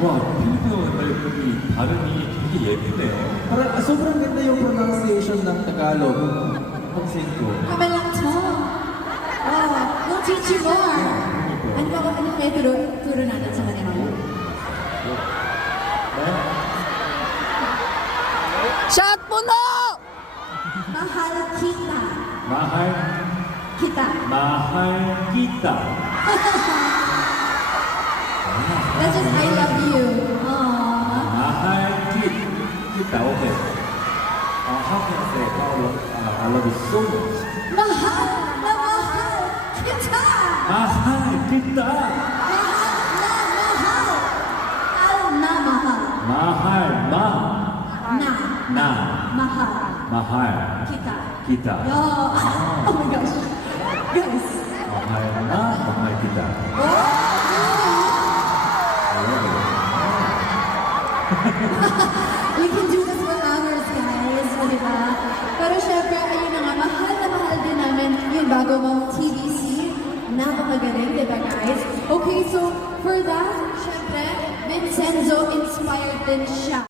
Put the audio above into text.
와, 필리핀어 이 발음이 되게 예쁘네요. Parang sobrang ganda yung pronunciation ng Tagalog. Pansin ko. Kami lang to. Oh, we'll teach you more. Ano kaya turo natin sa kanila? Shot mo na! Mahal kita. Mahal, Kita. mahal kita. That's just I love you. Aww. mahal kita, okay. How can I say I love you so much? Mahal na mahal kita. mahal kita. Mahal na mahal. mahal, Na na, mahal mahal kita. kita. Oh my gosh. Guys. mahal na, mahal kita. We can do this for hours, guys. O, diba? Pero syempre, ayun na nga, mahal din namin yung bago mong TVC. Napakagaling, diba, guys? Okay, so for that, syempre, Vincenzo inspired din siya.